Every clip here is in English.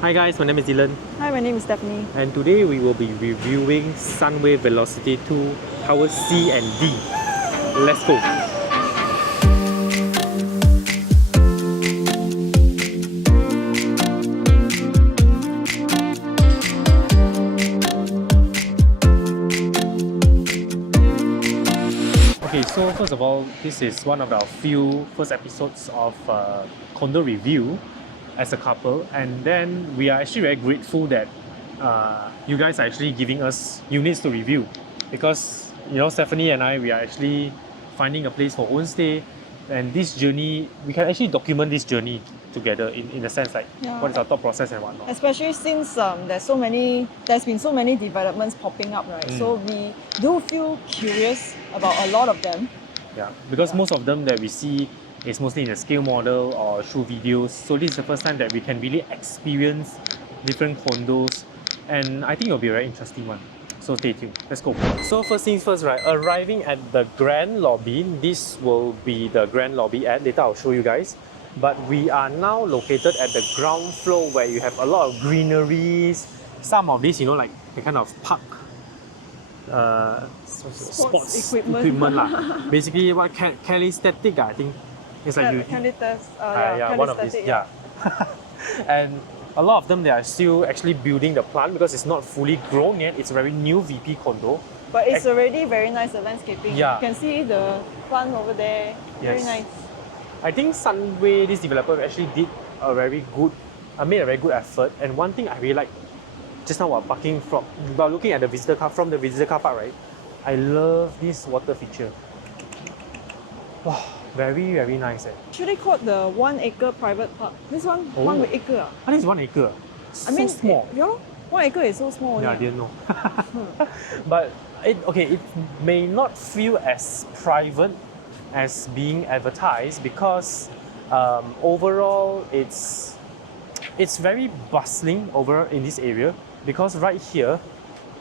Hi guys, my name is Dylan, Hi, my name is Stephanie. and today we will be reviewing Sunway Velocity 2 Tower C and D. Let's go! Okay, so first of all, this is one of our few first episodes of condo review as a couple, and then we are actually very grateful that you guys are actually giving us units to review, because Stephanie and I, we are actually finding a place for own stay, and this journey we can actually document this journey together in a sense, like what is our thought process and whatnot. Especially since there's been so many developments popping up, right? So we do feel curious about a lot of them. Yeah, because most of them that we see is mostly in a scale model or through videos. So this is the first time that we can really experience different condos, and I think it'll be a very interesting one. So stay tuned. Let's go. So first things first, right? Arriving at the grand lobby. This will be the grand lobby at. Later I'll show you guys. But we are now located at the ground floor where you have a lot of greeneries. Some of these, like the kind of park sports equipment lah. Basically, what calisthenic, I think. It's like one of these. Yeah. And a lot of them, they are still actually building the plant because it's not fully grown yet. It's a very new VP condo. But it's already very nice, the landscaping. Yeah. You can see the plant over there. Very nice. I think Sunway, this developer, actually made a very good effort. And one thing I really like, just now while looking at the visitor car from the visitor car park, right? I love this water feature. Wow, very, very nice. Actually called the 1 acre private park. This one, 1 acre. I think it's 1 acre. So small. Yeah, 1 acre is so small. Yeah, I didn't know. But it may not feel as private as being advertised, because overall it's very bustling over in this area, because right here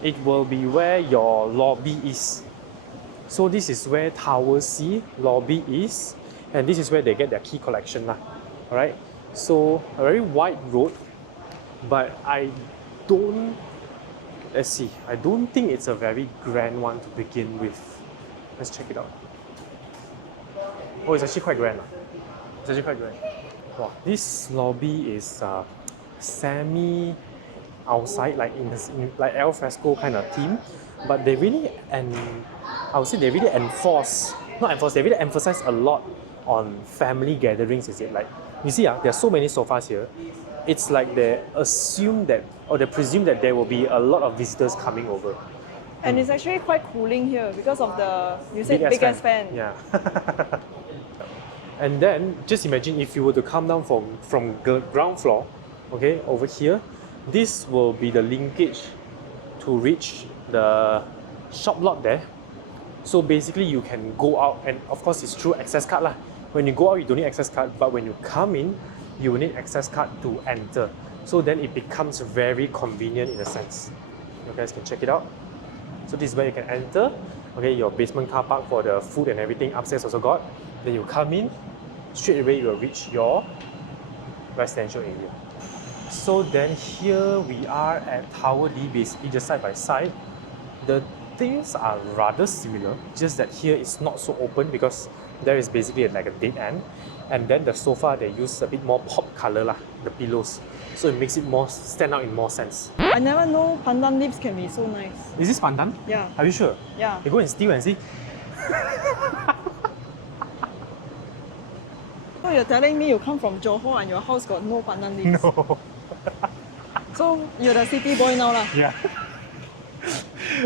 it will be where your lobby is. So this is where Tower C lobby is, and this is where they get their key collection lah. Alright, so a very wide road, but I don't think it's a very grand one to begin with. Let's check it out. Oh, it's actually quite grand. It's actually quite grand. Wow, this lobby is semi outside, like in al fresco kind of theme, but they really they really emphasize a lot on family gatherings. Is it like you see? There are so many sofas here. It's like they assume that, or they presume that there will be a lot of visitors coming over. And it's actually quite cooling here because of you said big ass fan. Yeah. And then just imagine if you were to come down from ground floor, okay, over here, this will be the linkage to reach the shop lot there. So basically you can go out, and of course it's through access card lah. When you go out, you don't need access card, but when you come in, you will need access card to enter. So then it becomes very convenient in a sense. You guys can check it out. So this is where you can enter. Okay, your basement car park for the food and everything upstairs also got. Then you come in, straight away you will reach your residential area. So then here we are at Tower D, basically just side by side. The things are rather similar, just that here it's not so open because there is basically like a dead end. And then the sofa, they use a bit more pop color lah, the pillows. So it makes it more stand out in more sense. I never know pandan leaves can be so nice. Is this pandan? Yeah. Are you sure? Yeah. You go and steal and see. So you're telling me you come from Johor and your house got no pandan leaves? No. So you're the city boy now lah. Yeah.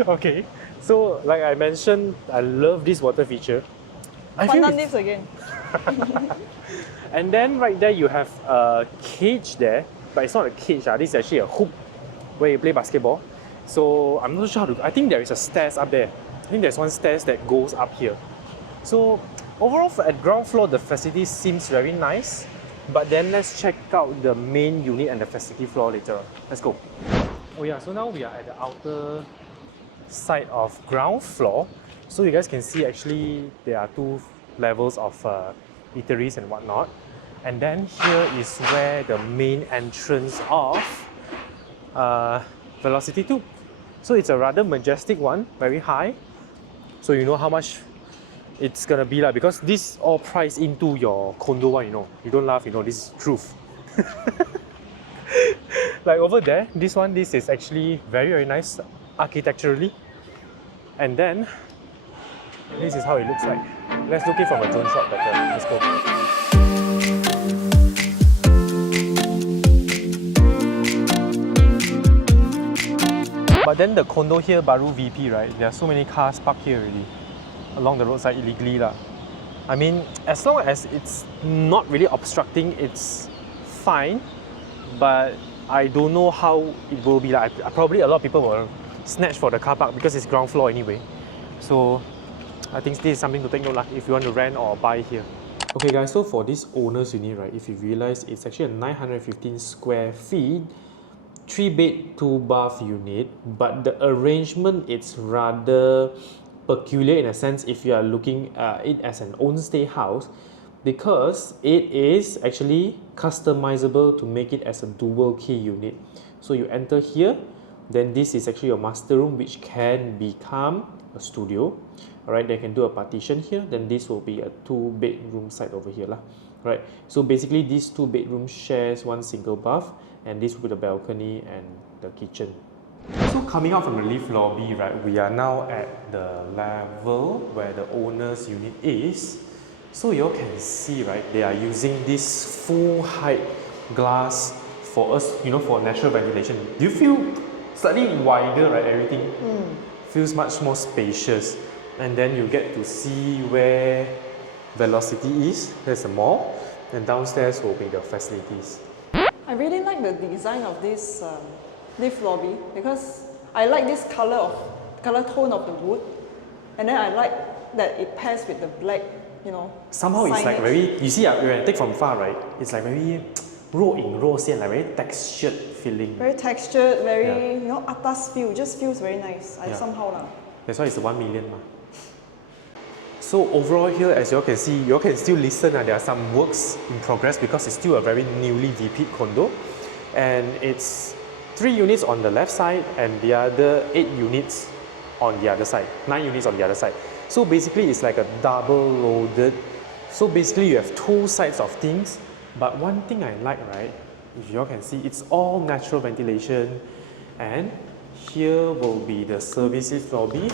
Okay. So like I mentioned, I love this water feature. Pandan leaves again. And then right there you have a cage there, but it's not a cage. This is actually a hoop where you play basketball. So I'm not sure how to. I think there is a stairs up there. I think there's one stairs that goes up here. So overall at ground floor, the facility seems very nice. But then let's check out the main unit and the facility floor later. Let's go. Oh yeah, so now we are at the outer side of ground floor. So you guys can see actually there are two levels of eateries and whatnot. And then here is where the main entrance of Velocity 2. So it's a rather majestic one, very high. So you know how much it's gonna be like, because this all priced into your condo one, you know. You don't laugh, you know, this is truth. Like over there, this is actually very, very nice architecturally. And then, this is how it looks like. Let's look it from a drone shot better. Let's go. But then the condo here, Baru VP, right? There are so many cars parked here already, along the roadside illegally lah. I mean, as long as it's not really obstructing, it's fine. But I don't know how it will be like. Probably a lot of people will snatch for the car park because it's ground floor anyway. So I think this is something to take note lah if you want to rent or buy here. Okay guys, so for this owner's unit, right, if you realize it's actually a 915 square feet, 3-bed, 2-bath unit, but the arrangement is rather peculiar in a sense if you are looking at it as an own stay house, because it is actually customizable to make it as a dual key unit. So you enter here, then this is actually your master room, which can become a studio. Alright, they can do a partition here, then this will be a 2-bedroom side over here lah. Right, so basically these 2 bedrooms shares one single bath, and this will be the balcony and the kitchen. So coming out from the lift lobby, right, we are now at the level where the owner's unit is. So you all can see, right, they are using this full height glass for us, you know, for natural ventilation. Do you feel slightly wider, right? Everything feels much more spacious, and then you get to see where Velocity is. There's a mall, and downstairs will be the facilities. I really like the design of this lift lobby because I like this color tone of the wood, and then I like that it pairs with the black, you know. Somehow it's like very, you see, when I take from far, right, it's like very 若隐若现, like very textured feeling. Very textured, very, you know, atas feel. It just feels very nice. Somehow lah. That's why it's 1 million. So overall here, as you all can see, you all can still listen. There are some works in progress because it's still a very newly VP'd condo. And it's 3 units on the left side and the other 8 units on the other side. 9 units on the other side. So basically it's like a double loaded. So basically you have 2 sides of things. But one thing I like, right, if you all can see, it's all natural ventilation. And here will be the services lobby,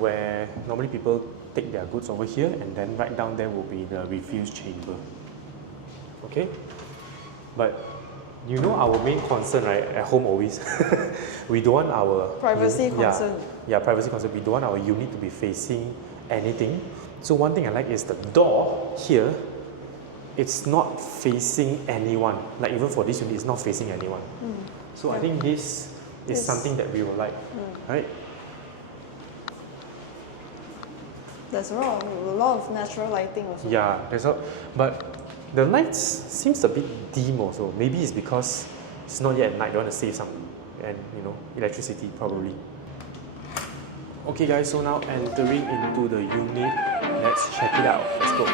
where normally people take their goods over here, and then right down there will be the refuse chamber. Okay? But you know our main concern, right, at home always, we don't want our privacy concern. Yeah, privacy concern. We don't want our unit to be facing anything. So one thing I like is the door here, it's not facing anyone. Like even for this unit, it's not facing anyone. So I think this is something that we will like, right? There's a lot of natural lighting also. Yeah, there's a, but the lights seems a bit dim also. Maybe it's because it's not yet at night. They want to save some, and you know, electricity probably. Okay guys, so now entering into the unit. Let's check it out. Let's go.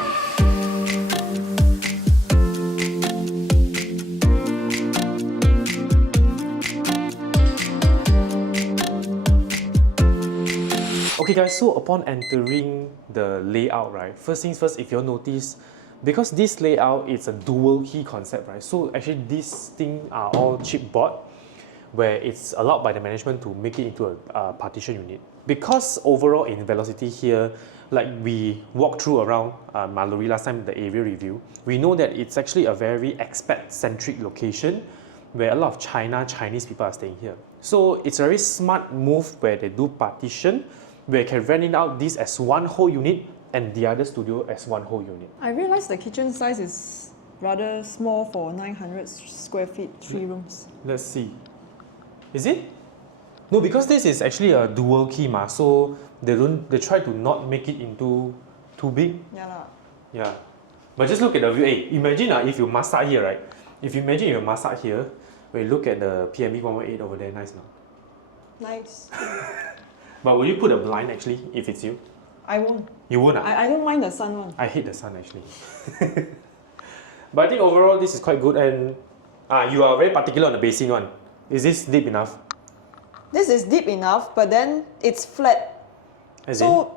Okay guys, so upon entering the layout, right, first things first, if you'll notice, because this layout is a dual key concept, right, so actually these things are all chipboard, where it's allowed by the management to make it into a partition unit. Because overall in Velocity here, like we walked through around Mallory last time, the area review, we know that it's actually a very expat-centric location where a lot of Chinese people are staying here. So it's a very smart move where they do partition, where you can rent it out this as one whole unit and the other studio as one whole unit. I realized the kitchen size is rather small for 900 square feet, 3 rooms. Let's see. Is it? No, because this is actually a dual key ma, so they try to not make it into too big. Yeah lah. Yeah. But just look at the view. Hey, imagine if you massage here, right? If you imagine you massage here, when you look at the PME 118 over there, nice, no? Nice. But will you put a blind actually if it's you? I won't. You won't? I don't mind the sun one. I hate the sun actually. But I think overall this is quite good, and you are very particular on the basin one. Is this deep enough? This is deep enough, but then it's flat. As so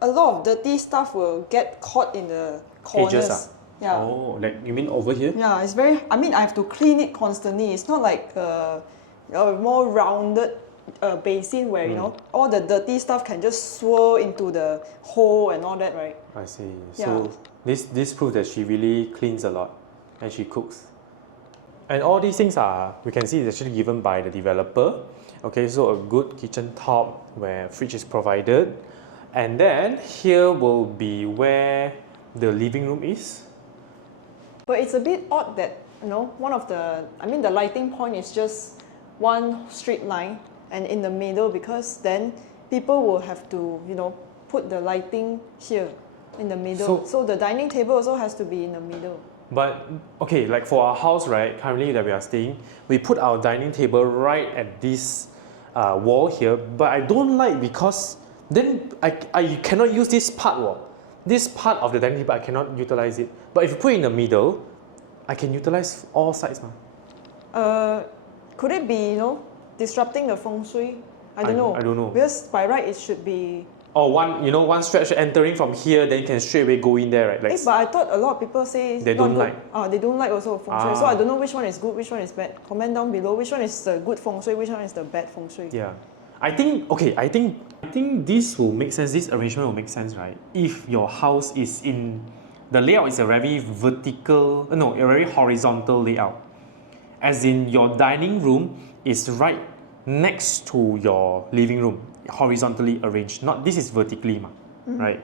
a lot of dirty stuff will get caught in the corners. Edges, Yeah. Oh, like you mean over here? Yeah, it's very. I mean, I have to clean it constantly. It's not like a more rounded basin where you know all the dirty stuff can just swirl into the hole and all that, right? I see. Yeah. So this proves that she really cleans a lot, and she cooks. And all these things are, we can see, it's actually given by the developer. Okay, so a good kitchen top where fridge is provided, and then here will be where the living room is. But it's a bit odd that one of the. I mean, the lighting point is just one straight line and in the middle, because then people will have to put the lighting here in the middle. So the dining table also has to be in the middle. But okay, like for our house, right, currently that we are staying, we put our dining table right at this wall here, but I don't like, because then I cannot use this part. This part of the dining table, I cannot utilize it. But if you put it in the middle, I can utilize all sides. Could it be, disrupting the feng shui? I don't know. I don't know. Because by right it should be. Or one stretch entering from here, then you can straight away go in there, right? Like, but I thought a lot of people say they don't like. They don't like also feng shui. So I don't know which one is good, which one is bad. Comment down below which one is the good feng shui, which one is the bad feng shui. Yeah, I think this will make sense. This arrangement will make sense, right? If your house is in the layout is a very vertical, a very horizontal layout, as in your dining room is right next to your living room, horizontally arranged. Not this is vertically, right?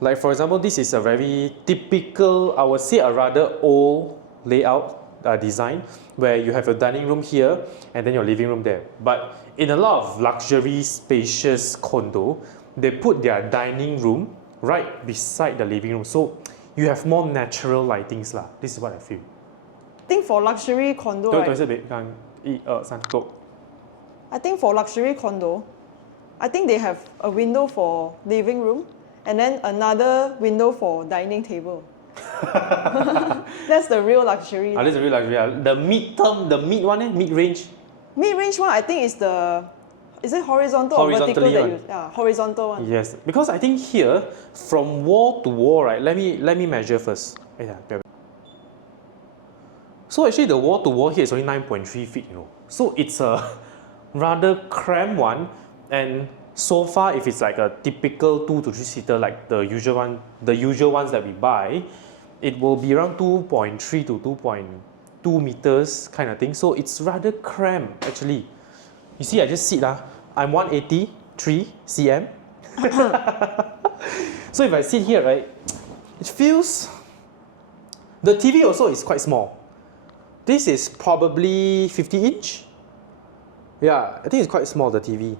Like for example, this is a very typical, I would say a rather old layout design, where you have a dining room here and then your living room there. But in a lot of luxury, spacious condo, they put their dining room right beside the living room, so you have more natural lightings lah. This is what I feel. I think for luxury condo, right? 1、2、3，Go。 I think for luxury condo, I think they have a window for living room and then another window for dining table. That's the real luxury. That's the real luxury. The mid-range. Mid-range one, I think is it horizontal or vertical that you? Yeah, horizontal one. Yes, because I think here, from wall to wall, right? Let me measure first. So actually, the wall to wall here is only 9.3 feet. So it's a rather cramped one, and so far, if it's like a typical 2 to 3 seater, like the usual ones that we buy, it will be around 2.3 to 2.2 meters kind of thing. So it's rather cramped actually. You see, I just sit I'm 183 cm. So if I sit here, right, it feels. The TV also is quite small. This is probably 50 inch. Yeah, I think it's quite small, the TV.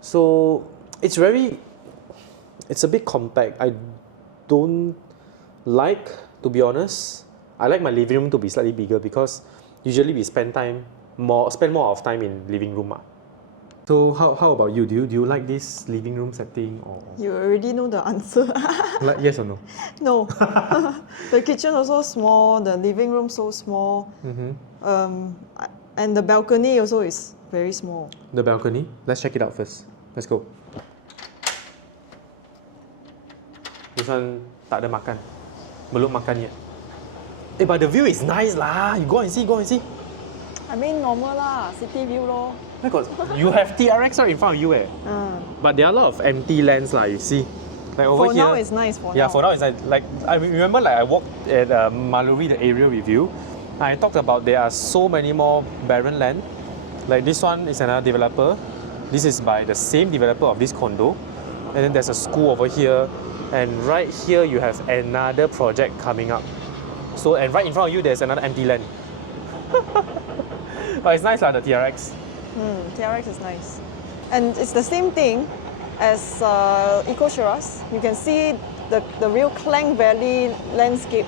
So it's a bit compact. I don't like, to be honest. I like my living room to be slightly bigger, because usually we spend more of time in living room. So how about you? Do you like this living room setting, or? You already know the answer. Like yes or no? No. The kitchen also small, the living room so small. And the balcony also is very small. The balcony? Let's check it out first. Let's go. This one tak ada makan. Belum makan yet. But the view is nice lah. You go and see. I mean normal lah, city view lor. Because you have TRX right in front of you But there are a lot of empty lands lah, you see. Like over for here. Now it's nice for now. Yeah, for now it's like I remember I walked at Mallory, the area with you. I talked about there are so many more barren land. Like this one is another developer. This is by the same developer of this condo. And then there's a school over here. And right here you have another project coming up. So, and right in front of you there's another empty land. But it's nice lah, the TRX. TRX is nice. And it's the same thing as Eco Shiraz. You can see the real Klang Valley landscape.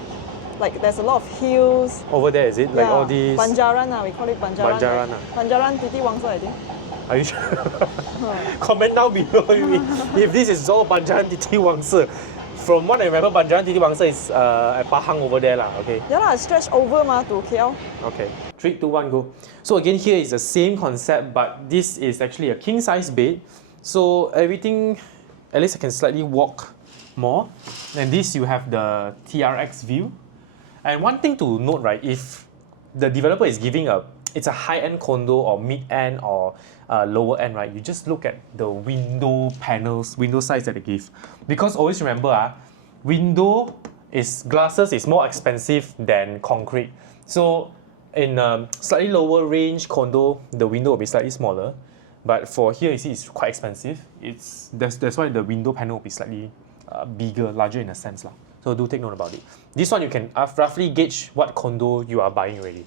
Like there's a lot of hills. Over there, is it? Like all these. Banjaran, we call it Banjaran. Banjaran. Banjaran Titi Wangsa, I think. Are you sure? Comment down below if this is all Banjaran Titi Wangsa. from what I remember, Banjaran Titi Bangsa is at Pahang over there lah. Okay. Yeah lah, stretch over to KL. Okay. 3, 2, 1, go. So again, here is the same concept, but this is actually a king size bed. So everything, at least I can slightly walk more. And this you have the TRX view. And one thing to note, right, if the developer is giving it's a high-end condo or mid-end or lower end, right, you just look at the window panels, window size that they give. Because always remember, glasses is more expensive than concrete. So in a slightly lower range condo, the window will be slightly smaller. But for here, you see, it's quite expensive. That's why the window panel will be slightly bigger, larger in a sense lah. So do take note about it. This one you can roughly gauge what condo you are buying already.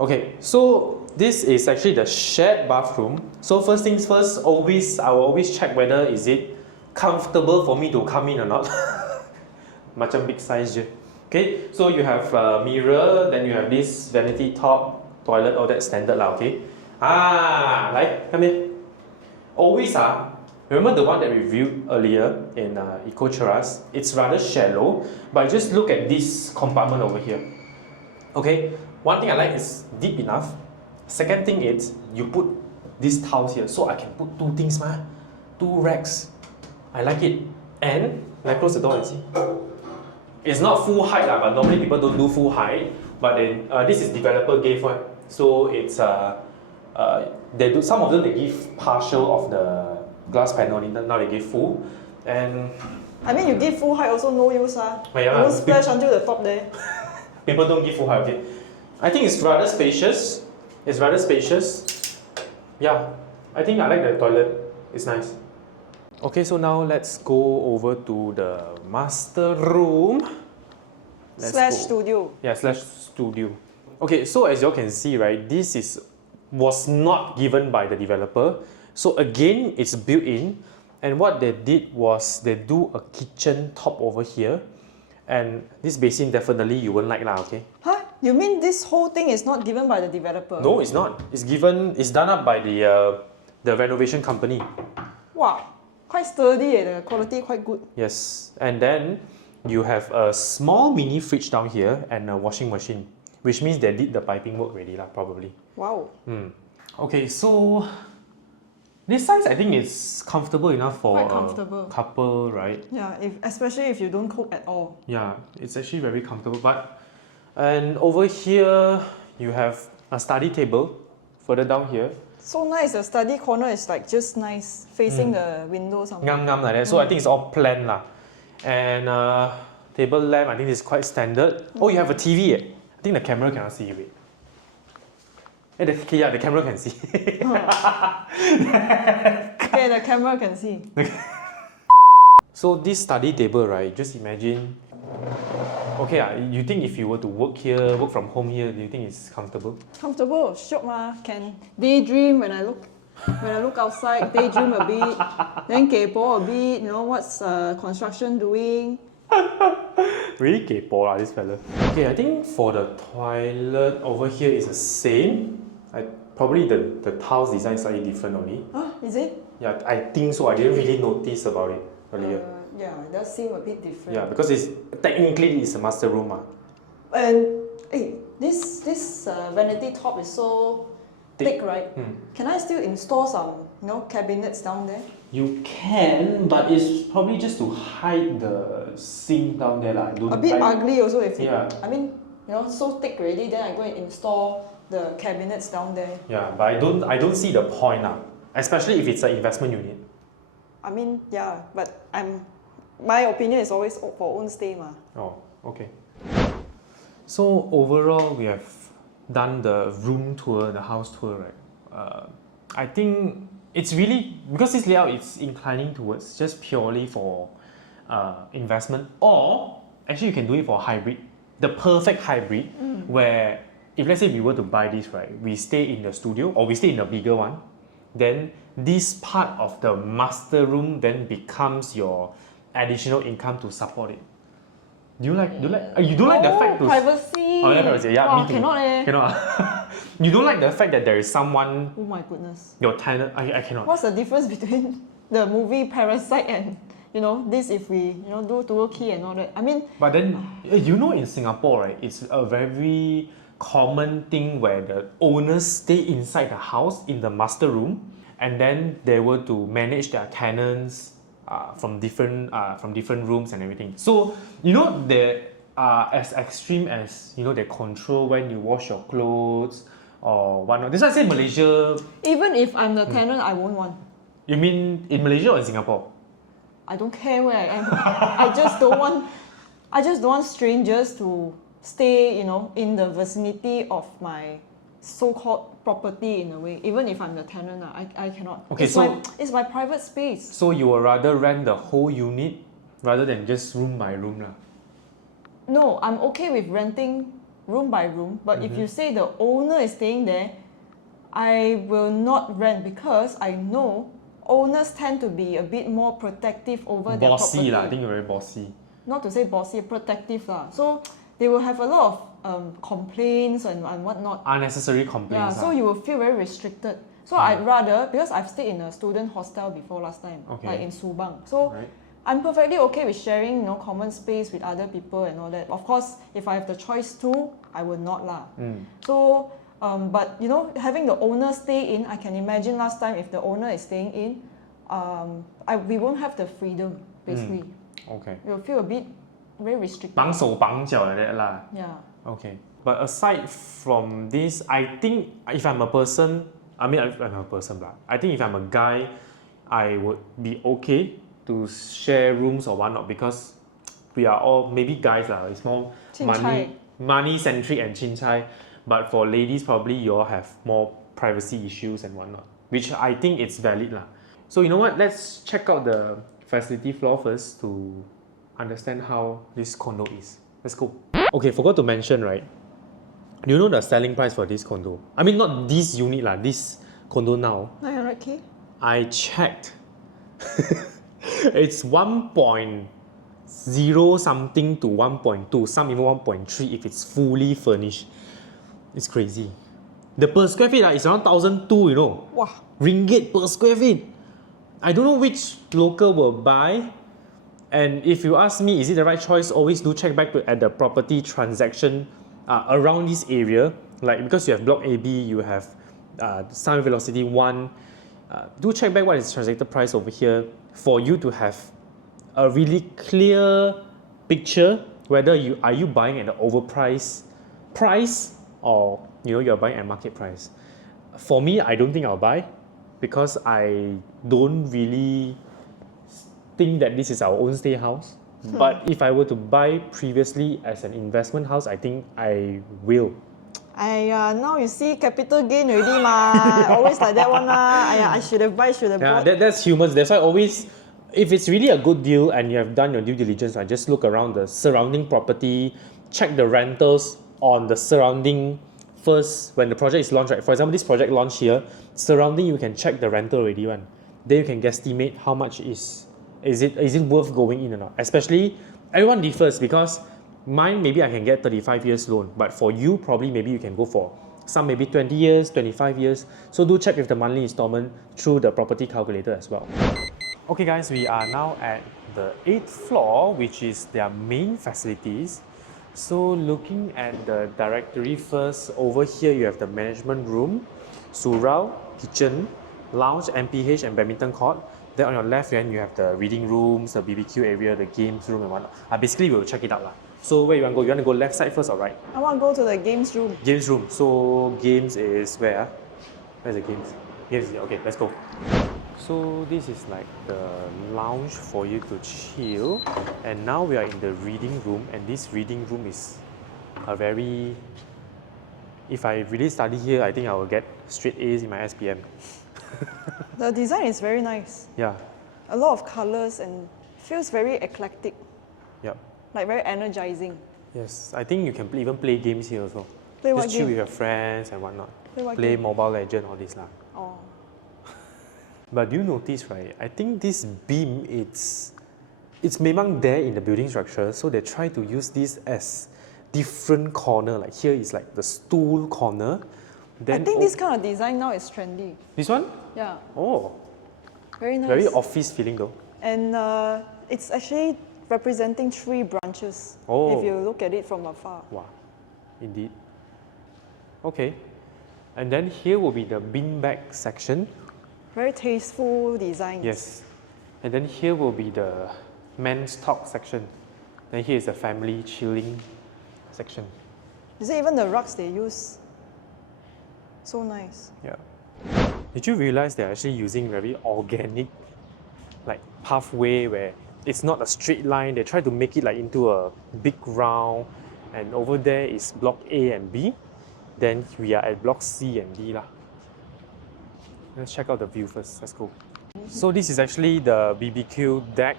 Okay, so this is actually the shared bathroom. So first things first, I will always check whether is it comfortable for me to come in or not. Macam big size je. Okay, so you have a mirror, then you have this vanity top, toilet, all that standard lah, okay? Come here. Always remember the one that we viewed earlier in Eco Terrace? It's rather shallow, but just look at this compartment over here. Okay, one thing I like is deep enough. Second thing is you put these tiles here, so I can put 2 things, 2 racks. I like it. And I close the door and see. It's not full height, but normally people don't do full height. But then this is developer gave one, so it's some of them they give partial of the glass panel, now they give full. And I mean, you give full height also no use. Yeah, you don't splash until the top there. People don't give full height, okay? I think it's rather spacious. Yeah, I think I like the toilet. It's nice. Okay, so now let's go over to the master room. Studio. Yeah, /studio. Okay, so as you all can see, right, this was not given by the developer. So again, it's built in. And what they did was they do a kitchen top over here. And this basin definitely you won't like lah, okay? Huh? You mean this whole thing is not given by the developer? No, it's not. It's done up by the renovation company. Wow, quite sturdy, the quality quite good. Yes, and then you have a small mini fridge down here and a washing machine, which means they did the piping work already lah, probably. Wow. Okay, so this size I think is comfortable enough for a couple, right? Yeah, especially if you don't cook at all. Yeah, it's actually very comfortable. And over here you have a study table further down here. So nice, the study corner is like just nice, facing the window something. Ngam like that. So I think it's all planned lah. And table lamp, I think this is quite standard. Oh, you have a TV. I think the camera cannot see it. Yeah, the camera can see. Okay, the camera can see. So this study table, right? Just imagine. Okay, you think if you were to work from home here, do you think it's comfortable? Comfortable, shiok ma. Can daydream when I look outside, daydream a bit, then kaypoh a bit. You know what's construction doing? Really kaypoh lah, this fella. Okay, I think for the toilet over here is the same. Probably the tiles design is slightly different only. Is it? Yeah, I think so. I didn't really notice about it earlier. Yeah, it does seem a bit different. Yeah, because technically it's a master room. And hey, this vanity top is so thick, right? Can I still install some cabinets down there? You can, but it's probably just to hide the sink down there lah. A bit ugly also if I mean, so thick already, then I go and install the cabinets down there. Yeah, but I don't see the point now, especially if it's an investment unit. I mean, yeah, but my opinion is always for own stay ma. Oh, okay. So overall, we have done the room tour, the house tour, right? I think it's really, because this layout is inclining towards just purely for investment, or actually you can do it for hybrid, the perfect hybrid, where if let's say we were to buy this, right, we stay in the studio or we stay in the bigger one, then this part of the master room then becomes your additional income to support it. You don't like the fact to privacy. Oh yeah, privacy. Yeah, me too. Cannot. You don't like the fact that there is someone. Oh my goodness. Your tenant. I cannot. What's the difference between the movie Parasite and this if we, do dual key and all that. I mean, But then, in Singapore, right, it's a very common thing where the owners stay inside the house in the master room, and then they were to manage their tenants from different rooms and everything. So they are as extreme as they control when you wash your clothes or whatnot. This is why I say Malaysia. even if I'm the tenant, I won't want. You mean in Malaysia or in Singapore? I don't care where I am. I just don't want strangers to stay, in the vicinity of my so-called property in a way. Even if I'm the tenant, I cannot. Okay, it's my private space. So you would rather rent the whole unit rather than just room by room lah? No, I'm okay with renting room by room, but if you say the owner is staying there, I will not rent because I know owners tend to be a bit more protective over their property. Bossy lah, I think you're very bossy. Not to say bossy, protective lah. So they will have a lot of complaints and whatnot. Unnecessary complaints. Yeah, so you will feel very restricted. So I'd rather, because I've stayed in a student hostel before last time, like in Subang. So I'm perfectly okay with sharing, common space with other people and all that. Of course, if I have the choice to, I will not lah. So, but having the owner stay in, I can imagine last time if the owner is staying in, we won't have the freedom basically. Okay. You'll feel a bit very restricted. 绑手绑脚 like that lah. Yeah. Okay. But aside from this, I think if I'm a person, I think if I'm a guy, I would be okay to share rooms or whatnot because we are all maybe guys lah. It's more money centric and chincai. But for ladies, probably you all have more privacy issues and whatnot, which I think it's valid lah. So you know what? Let's check out the facility floor first to understand how this condo is. Let's go. Okay, forgot to mention, right? Do you know the selling price for this condo? I mean, not this unit lah, this condo now. 900K? I checked. It's 1.0 something to 1.2, some even 1.3 if it's fully furnished. It's crazy. The per square feet is around 1,200, Wow. Ringgit per square feet. I don't know which local will buy. And if you ask me, is it the right choice? Always do check back at the property transaction around this area. Like because you have Block AB, you have Sunway Velocity 1. Do check back what is the transacted price over here for you to have a really clear picture whether are you buying at the overpriced price or you're buying at market price. For me, I don't think I'll buy because I don't really think that this is our own stay house. But if I were to buy previously as an investment house, I think I will. Now you see capital gain already ma. Always like that one lah. I should have bought. That's humans. That's why always, if it's really a good deal and you have done your due diligence, I just look around the surrounding property, check the rentals on the surrounding first when the project is launched. Right? For example, this project launched here, surrounding you can check the rental already one. Then you can guesstimate how much is it worth going in or not. Especially everyone differs because mine maybe I can get 35 years loan, but for you probably maybe you can go for some maybe 20 years, 25 years. So do check with the monthly installment through the property calculator as well. Okay guys, we are now at the 8th floor, which is their main facilities. So looking at the directory first, over here you have the management room, surau, kitchen, lounge, MPH and badminton court. Then on your left hand you have the reading rooms, the BBQ area, the games room and whatnot. Basically we'll check it out lah. So where you want to go? You want to go left side first or right? I want to go to the games room. Games room. So games is where? Where's the games? Games is okay, let's go. So this is like the lounge for you to chill. And now we are in the reading room, and this reading room is a very... If I really study here, I think I will get straight A's in my SPM. The design is very nice. Yeah. A lot of colors and feels very eclectic. Yep. Like very energizing. Yes, I think you can even play games here also. Play what Just chill game? with your friends and whatnot. Play game? Mobile Legend, all this lah. Oh. But do you notice, right? I think this beam, it's memang there in the building structure, so they try to use this as different corner. Like here is like the stool corner. Then I think this kind of design now is trendy. This one? Yeah. Oh. Very nice. Very office feeling though. And it's actually representing 3 branches. Oh. If you look at it from afar. Wow, indeed. Okay, and then here will be the beanbag section. Very tasteful designs. Yes, and then here will be the men's talk section. Then here is the family chilling section. You see, even the rugs they use, so nice. Yeah. Did you realize they're actually using very organic, like pathway where it's not a straight line. They try to make it like into a big round, and over there is block A and B. Then we are at block C and D lah. Let's check out the view first. Let's go. So this is actually the BBQ deck,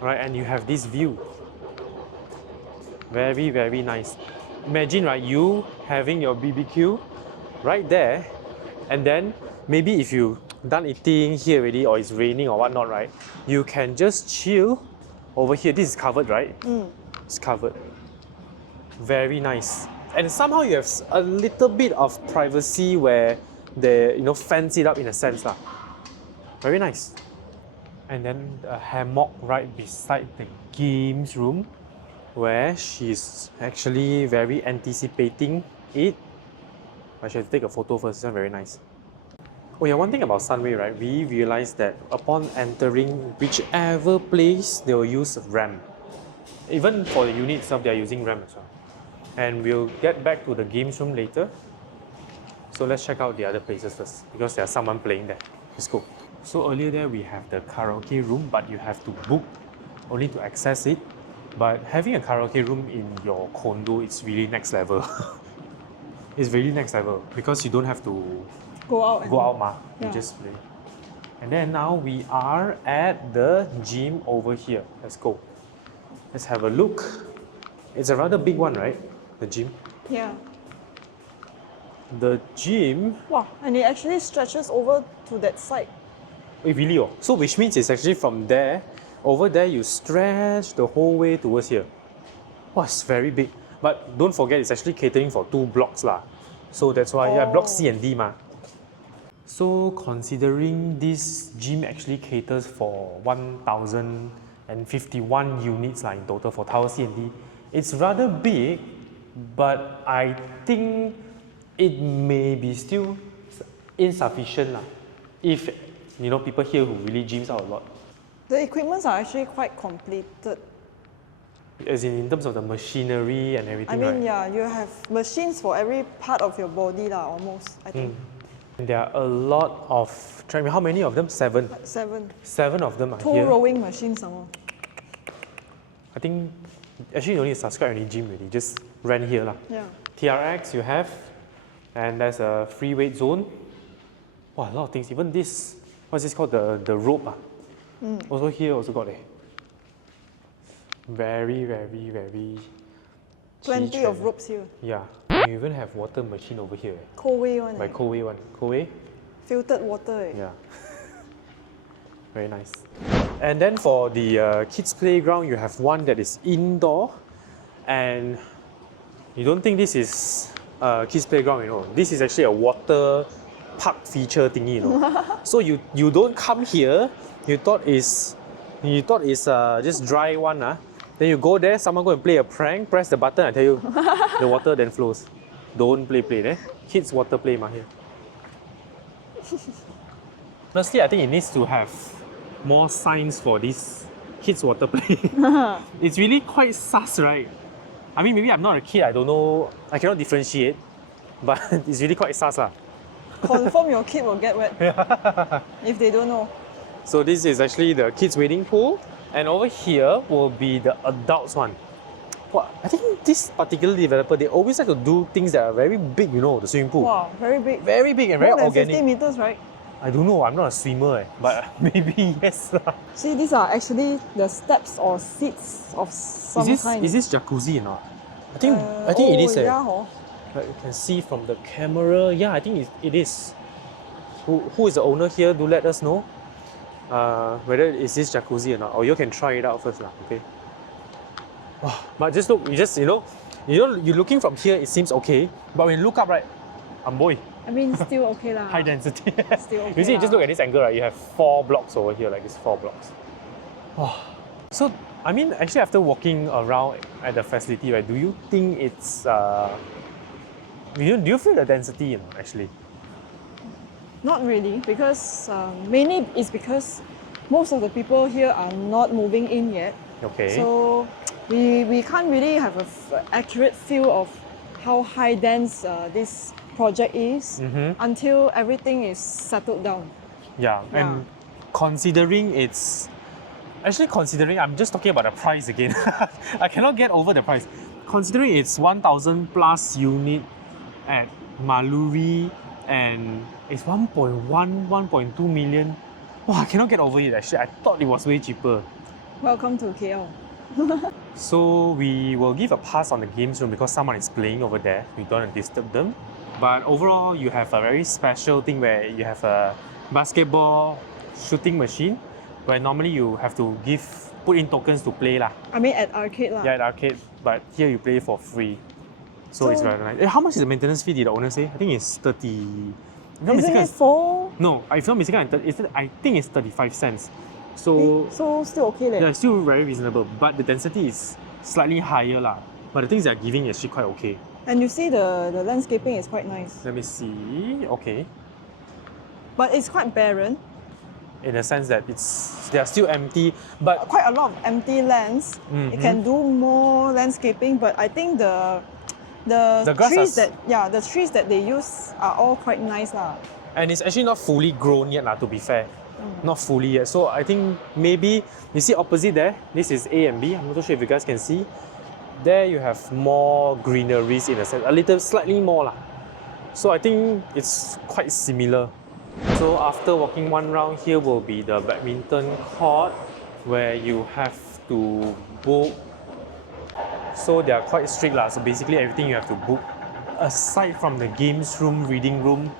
right? And you have this view. Very, very nice. Imagine, right, you having your BBQ right there, and then maybe if you done eating here already or it's raining or whatnot, right, you can just chill over here. This is covered, right? It's covered. Very nice. And somehow you have a little bit of privacy where they, fence it up in a sense lah. Very nice. And then a hammock right beside the games room, where she's actually very anticipating it. I should take a photo first. It's very nice. Oh yeah, one thing about Sunway, right? We realized that upon entering whichever place, they will use RAM. Even for the unit itself, they are using RAM as well. And we'll get back to the games room later. So let's check out the other places first, because there's someone playing there. Let's go. So earlier there we have the karaoke room, but you have to book only to access it. But having a karaoke room in your condo, it's really next level. It's really next level because you don't have to Go out. Ma. You just play. And then now we are at the gym over here. Let's go. Let's have a look. It's a rather big one, right? The gym. Yeah. The gym. Wow, and it actually stretches over to that side. Wait, really? Oh. So which means it's actually from there, over there you stretch the whole way towards here. Wow, it's very big. But don't forget, it's actually catering for 2 blocks lah. So that's why, yeah, block C and D ma. So considering this gym actually caters for 1,051 units in total for Tower C and D, it's rather big, but I think it may be still insufficient if people here who really gyms out a lot. The equipments are actually quite completed. As in terms of the machinery and everything, I mean, right? yeah, you have machines for every part of your body almost, I think. And there are a lot of treadmills. How many of them? 7. 7. 7 of them are 2 here. rowing machines some more. I think actually you don't need to subscribe any gym really. Just rent here lah. Yeah. TRX you have, and there's a free weight zone. Wow, a lot of things. Even this, what's this called? The rope. Also here also got it. Very, very, very. Plenty of ropes here. Yeah. You even have water machine over here. Cold-way one. By Cold-way one. Cold-way? Filtered water. Yeah. Very nice. And then for the kids playground, you have one that is indoor, and you don't think this is a kids playground, This is actually a water park feature thingy, So you don't come here. You thought it's just dry one, Then you go there, someone go and play a prank, press the button, I tell you, the water then flows. Don't play, Kids water play here. Honestly, I think it needs to have more signs for this kids water play. It's really quite sus, right? I mean, maybe I'm not a kid, I don't know, I cannot differentiate, but it's really quite sus. Confirm your kid will get wet if they don't know. So this is actually the kids wading pool, and over here will be the adults one. Wow, I think this particular developer, they always like to do things that are very big, the swimming pool. Wow, very big. Very big and very More than organic. 50 meters, right? I don't know, I'm not a swimmer, but maybe yes. See, these are actually the steps or seats of some kind. Is this jacuzzi or not? I think it is. Yeah, Like you can see from the camera. Yeah, I think it is. Who is the owner here? Do let us know whether is this jacuzzi or not, or you can try it out first, okay? Wow, but just look, you're looking from here, it seems okay, but when you look up, right, boy. I mean, still okay High density. Still okay. You see, just look at this angle, right? You have 4 blocks over here, like this 4 blocks. So, I mean, actually, after walking around at the facility, right, do you think it's do you feel the density? Actually, Not really, because mainly it's because most of the people here are not moving in yet. okay. So we can't really have an accurate feel of how high dense this project is until everything is settled down. Yeah, and considering it's considering I'm just talking about the price again. I cannot get over the price. Considering it's 1,000 plus unit at Maluri and it's 1.1, 1.2 million. Wow, I cannot get over it actually. I thought it was way cheaper. Welcome to KL. So we will give a pass on the games room because someone is playing over there. We don't want to disturb them. But overall, you have a very special thing where you have a basketball shooting machine where normally you have to put in tokens to play lah. I mean at arcade lah. Yeah, at arcade. But here you play for free. So it's very nice. How much is the maintenance fee, did the owner say? I think it's 30... Isn't it 4? No, if I'm not mistaken, I think it's 35 cents. So, so still okay leh. yeah, it's still very reasonable. But the density is slightly higher lah. But the things they're giving is actually quite okay. And you see the landscaping is quite nice. Let me see. Okay. But it's quite barren. In the sense that they are still empty, but Quite a lot of empty lands. You can do more landscaping, but I think the trees the trees that they use are all quite nice lah. and it's actually not fully grown yet lah, to be fair. Not fully yet. So I think maybe you see opposite there, this is A and B. I'm not sure if you guys can see. There you have more greeneries in a sense, slightly more lah. So I think it's quite similar. So after walking one round, here will be the badminton court where you have to book. So they are quite strict lah. So basically everything you have to book aside from the games room, reading room.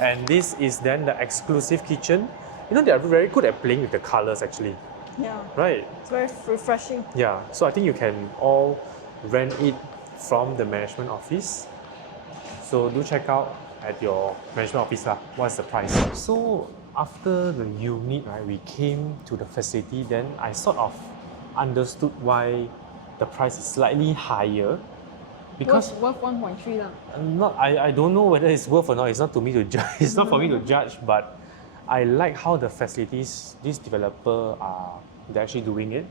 And this is then the exclusive kitchen. You know, they are very good at playing with the colors actually. Yeah. Right? It's very refreshing. Yeah. So I think you can all rent it from the management office. So do check out at your management office lah. What's the price? So after the unit, right, we came to the facility. Then I sort of understood why the price is slightly higher. Because worth 1.3 lah. I don't know whether it's worth or not. It's not to me to judge. It's not for me to judge. But I like how the facilities this developer they're actually doing it.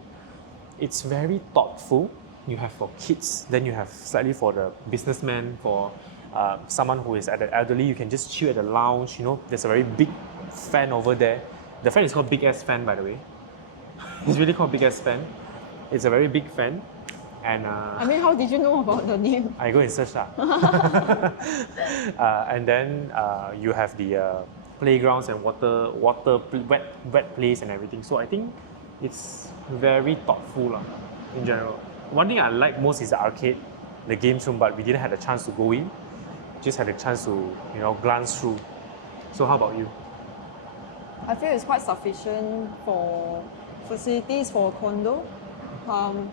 It's very thoughtful. You have for kids, then you have slightly for the businessman, for someone who is at the elderly. You can just chill at the lounge. You know, there's a very big fan over there. The fan is called Big Ass Fan, by the way. It's really called Big Ass Fan. It's a very big fan. And I mean, how did you know about the name? I go and search lah. And then you have the playgrounds and wet place and everything. So I think it's very thoughtful lah, in general. One thing I like most is the arcade, the games room, but we didn't have a chance to go in. Just had a chance to glance through. So how about you? I feel it's quite sufficient for facilities for a condo.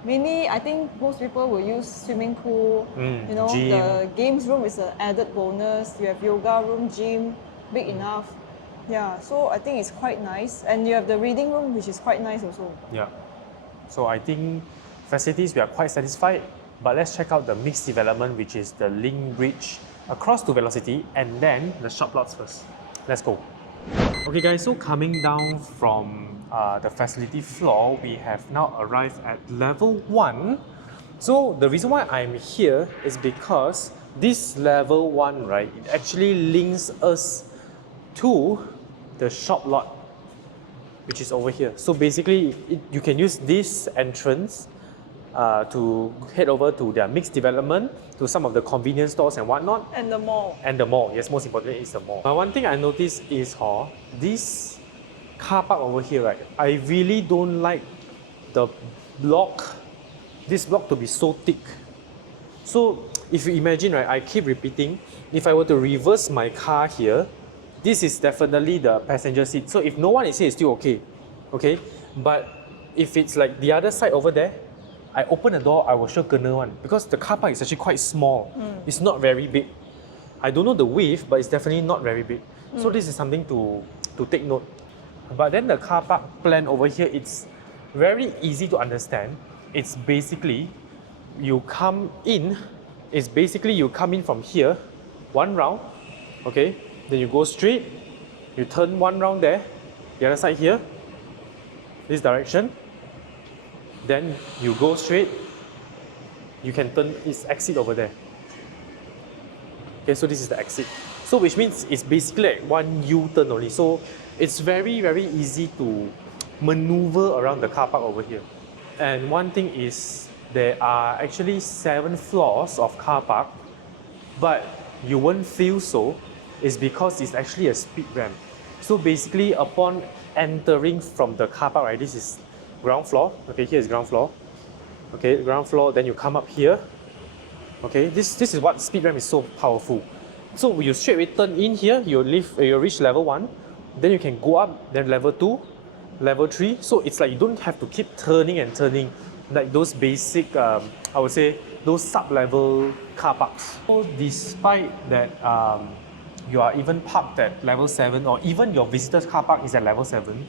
Mainly, I think most people will use swimming pool. Gym. The games room is an added bonus. You have yoga room, gym, big enough. Yeah, so I think it's quite nice. And you have the reading room, which is quite nice also. Yeah. So I think facilities, we are quite satisfied. But let's check out the mixed development, which is the link bridge across to Velocity, and then the shop lots first. Let's go. Okay guys, so coming down from the facility floor, we have now arrived at level 1. So the reason why I'm here is because this level 1, right, it actually links us to the shop lot, which is over here. So basically, you can use this entrance to head over to their mixed development, to some of the convenience stores and whatnot. And the mall. And the mall, yes, most importantly is the mall. One thing I noticed is this car park over here, right? I really don't like this block to be so thick. So if you imagine, right, I keep repeating, if I were to reverse my car here, this is definitely the passenger seat. So if no one is here, it's still okay? But if it's like the other side over there, I open the door, I will sure kena one, because the car park is actually quite small. It's not very big. I don't know the width, but it's definitely not very big. So this is something to take note. But then the car park plan over here, it's very easy to understand. It's basically you come in. It's basically you come in from here, one round, okay. Then you go straight. You turn one round there, the other side here, this direction. Then you go straight. You can turn its exit over there. Okay, so this is the exit. So which means it's basically like one U-turn only. So it's very, very easy to maneuver around the car park over here. And one thing is, there are actually 7 floors of car park, but you won't feel so. It's because it's actually a speed ramp. So basically, upon entering from the car park, right, this is ground floor. Okay, here is ground floor. Okay, ground floor, then you come up here. Okay, this is what speed ramp is so powerful. So you straight away turn in here, you reach level 1, then you can go up, then level 2, level 3. So it's like you don't have to keep turning and turning like those basic, I would say, those sub-level car parks. So despite that you are even parked at level 7, or even your visitor's car park is at level 7,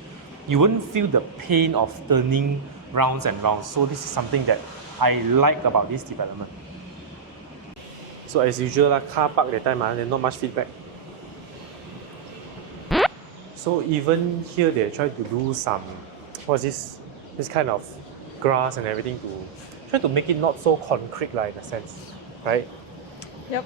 you wouldn't feel the pain of turning rounds and rounds. So this is something that I like about this development. So as usual, car park that time, there's not much feedback. So even here they try to do some, what's this kind of grass and everything to try to make it not so concrete in a sense, right? Yep.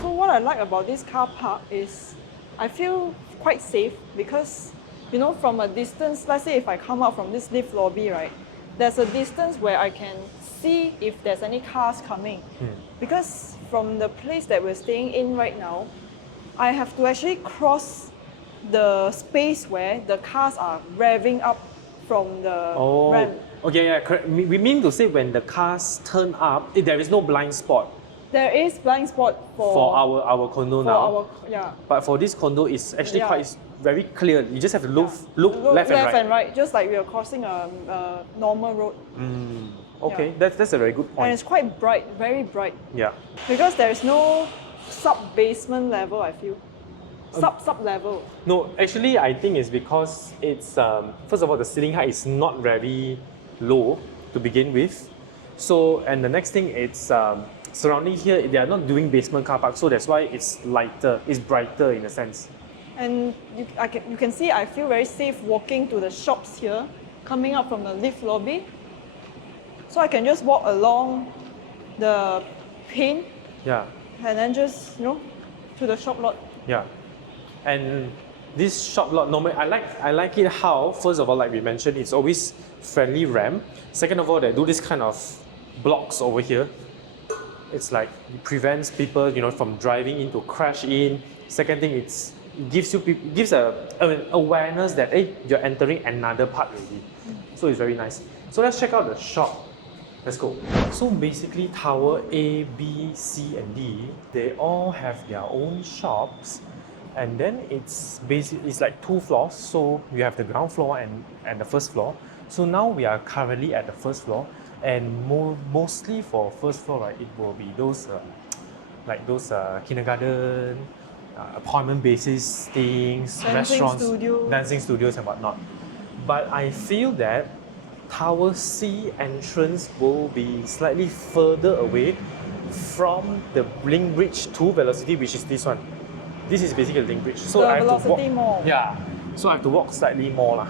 So what I like about this car park is I feel quite safe because, you know, from a distance, let's say if I come out from this lift lobby, right, there's a distance where I can see if there's any cars coming. Because from the place that we're staying in right now, I have to actually cross the space where the cars are revving up from the ramp. Okay, yeah, correct. We mean to say when the cars turn up, there is no blind spot. There is blind spot for our condo now. Yeah. But for this condo, it's actually quite very clear. You just have to look left and right. Just like we are crossing a normal road. Okay, that's a very good point. And it's quite bright, very bright. Yeah. Because there is no sub-basement level, I feel. Sub level. No, actually, I think it's because it's, first of all, the ceiling height is not very low to begin with. So, and the next thing, it's surrounding here, they are not doing basement car park, so that's why it's lighter, it's brighter in a sense. And you can see I feel very safe walking to the shops here, coming up from the lift lobby. So I can just walk along the pane. Yeah. And then just, you know, to the shop lot. Yeah. And this shop lot, normally I like it how, first of all, like we mentioned, it's always friendly ramp. Second of all, they do this kind of blocks over here. It's like it prevents people, you know, from driving in to crash in. Second thing, it gives an awareness that hey, you're entering another part already. So it's very nice. So let's check out the shop. Let's go. So basically, tower A, B, C, and D, they all have their own shops. And then it's like 2 floors. So we have the ground floor and the first floor. So now we are currently at the first floor. And mostly for first floor, right, it will be those kindergarten, appointment basis things, restaurants, dancing studios and whatnot. But I feel that Tower C entrance will be slightly further away from the link bridge to Velocity, which is this one. This is basically a link bridge. So I have to walk. Mall. Yeah. So I have to walk slightly more lah.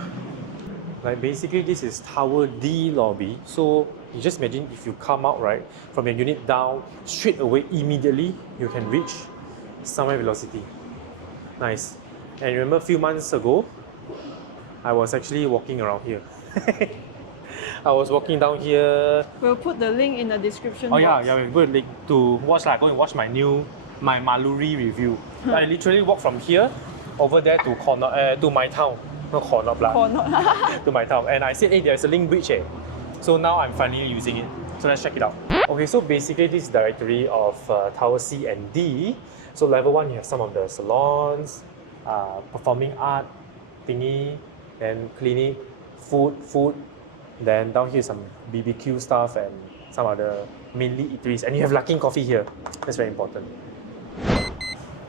Like basically this is Tower D lobby. So you just imagine if you come out right from your unit down, straight away immediately you can reach Sunway Velocity. Nice. And remember a few months ago, I was actually walking around here. I was walking down here. We'll put the link in the description box. box. Yeah, we'll put a link to watch go and watch my Maluri review. I literally walked from here over there to my town. Not corner to my town. And I said, hey, there's a link bridge here. So now I'm finally using it. So let's check it out. Okay, so basically this is the directory of Tower C and D. So level 1, you have some of the salons, performing art thingy, then clinic, food. Then down here some BBQ stuff and some other mainly eateries. And you have Luckin Coffee here. That's very important.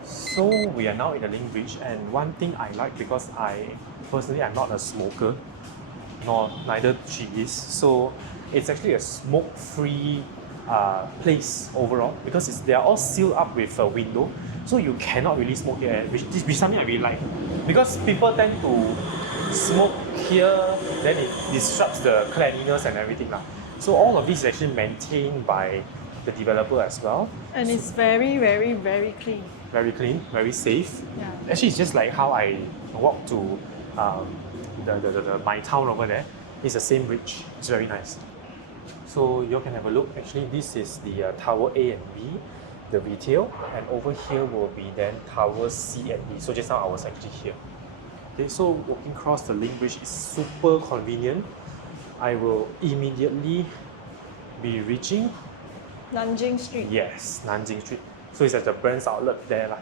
So we are now in the link bridge, and one thing I like, because I'm not a smoker, nor neither she is. So it's actually a smoke-free place overall because they are all sealed up with a window, so you cannot really smoke here, which is something I really like. Because people tend to smoke here, then it disrupts the cleanliness and everything lah. So all of this is actually maintained by the developer as well. And it's very, very, very clean. Very clean, very safe. Yeah. Actually, it's just like how I walk to my town over there. It's the same bridge. It's very nice. So you can have a look. Actually, this is the Tower A and B, the retail, and over here will be then Tower C and D. So just now I was actually here. Okay, so walking across the link bridge is super convenient. I will immediately be reaching Nanjing Street. Yes, Nanjing Street. So it's at the brand's outlet there lah.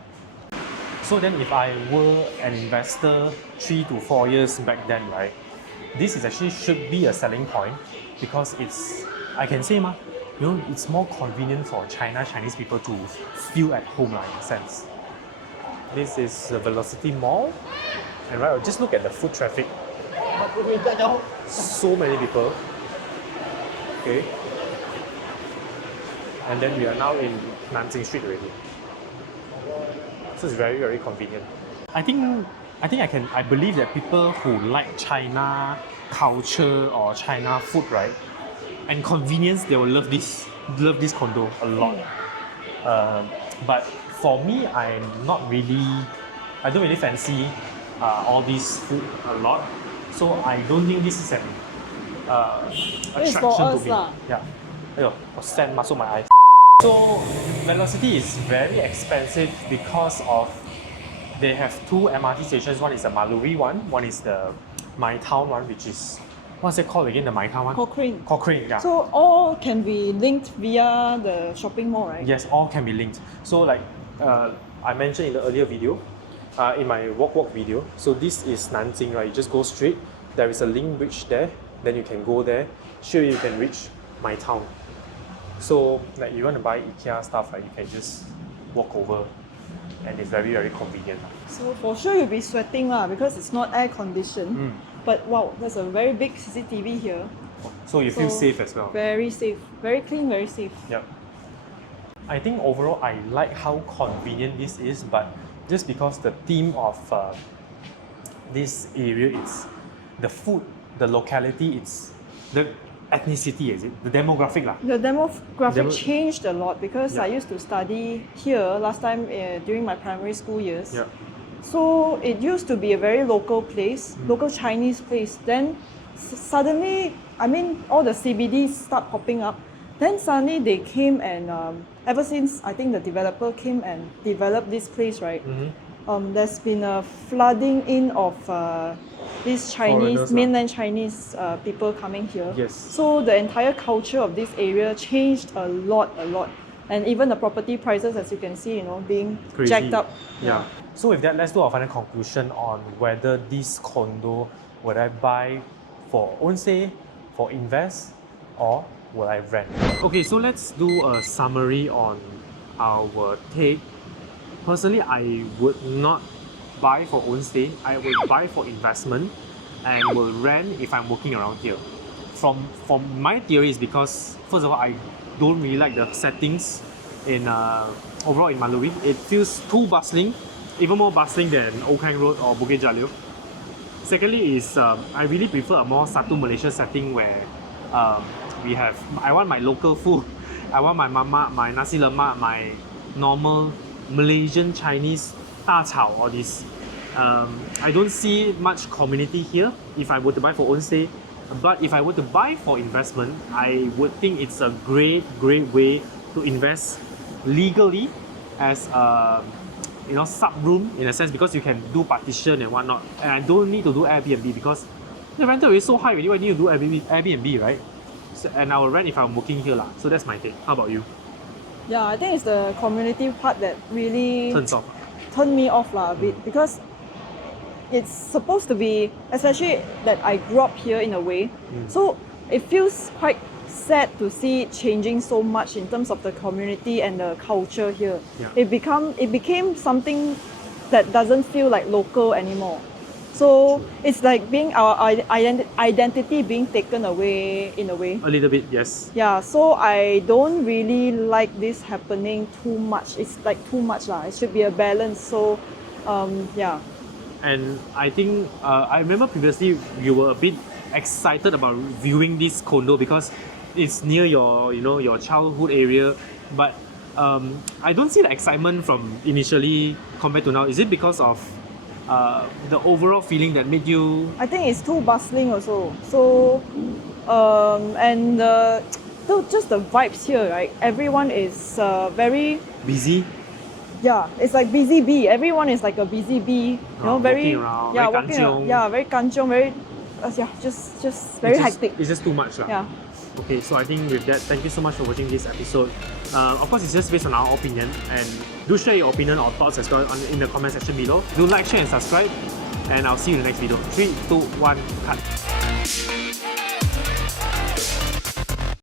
So then if I were an investor 3 to 4 years back then, right, this is actually should be a selling point because it's, I can say it's more convenient for Chinese people to feel at home in a sense. This is the Velocity Mall, and right, just look at the foot traffic. So many people. Okay. And then we are now in Nanjing Street already. So it's very, very convenient. I believe that people who like China culture or China food, right, and convenience, they will love this condo a lot. But for me, I don't really fancy all this food a lot. So I don't think this is an attraction to me. Yeah. Sand muscle my eyes. So Velocity is very expensive because of they have 2 MRT stations. One is the Maluri one is the My Town one, which is, what's it called again, the My Town one? Cochrane, yeah. So all can be linked via the shopping mall, right? Yes, all can be linked. So like I mentioned in the earlier video, in my walk video, so this is Nanjing, right? You just go straight, there is a link bridge there, then you can go there, sure you can reach My Town. So like you want to buy IKEA stuff, right, you can just walk over and it's very, very convenient. So for sure you'll be sweating because it's not air conditioned. But wow, there's a very big CCTV here. So you feel safe as well. Very safe. Very clean, very safe. Yep. I think overall I like how convenient this is, but just because the theme of this area is the food, the locality, it's the ethnicity, is it? The demographic lah. The demographic changed a lot because I used to study here last time during my primary school years. Yeah. So it used to be a very local place, local Chinese place. Then suddenly, all the CBDs start popping up. Then suddenly they came and ever since I think the developer came and developed this place, right? There's been a flooding in of these Chinese, mainland Chinese people coming here. Yes. So the entire culture of this area changed a lot. And even the property prices, as you can see, being crazy. jacked up. Yeah. So with that, let's do our final conclusion on whether this condo would I buy for own stay, for invest, or will I rent? Okay, so let's do a summary on our take. Personally, I would not buy for own stay. I would buy for investment and will rent if I'm working around here. From my theory is because, first of all, I don't really like the settings in overall in Maluri. It feels too bustling, even more bustling than Old Kang Road or Bukit Jalil. Secondly is I really prefer a more Satu Malaysia setting where I want my local food. I want my mamak, my nasi lemak, my normal Malaysian Chinese da cao, all this. I don't see much community here if I were to buy for own stay. But if I were to buy for investment, I would think it's a great way to invest legally as a sub-room in a sense, because you can do partition and whatnot. And I don't need to do Airbnb because the rental is so high already. Why do you do Airbnb, right? So, and I will rent if I'm working here lah. So that's my take. How about you? Yeah, I think it's the community part that really turned me off lah a bit, because it's supposed to be, especially that I grew up here in a way. So it feels quite sad to see it changing so much in terms of the community and the culture here. Yeah. It became something that doesn't feel like local anymore. So it's like being our identity being taken away in a way. A little bit, yes. Yeah, so I don't really like this happening too much. It's like too much lah. It should be a balance. So, yeah. And I think I remember previously you were a bit excited about viewing this condo because it's near your your childhood area, but I don't see the excitement from initially compared to now. Is it because of the overall feeling that made you? I think it's too bustling also. So, and just the vibes here, right? Everyone is very Busy? yeah. It's like busy bee. Everyone is like a busy bee. You know, very walking around, yeah, very walking kanchiong. around, yeah, very kanchiong, very yeah, just very hectic. It's just too much lah. Yeah. Okay, so I think with that, thank you so much for watching this episode. Of course, it's just based on our opinion, and do share your opinion or thoughts as well in the comment section below. Do like, share, and subscribe, and I'll see you in the next video. 3, 2, 1, cut.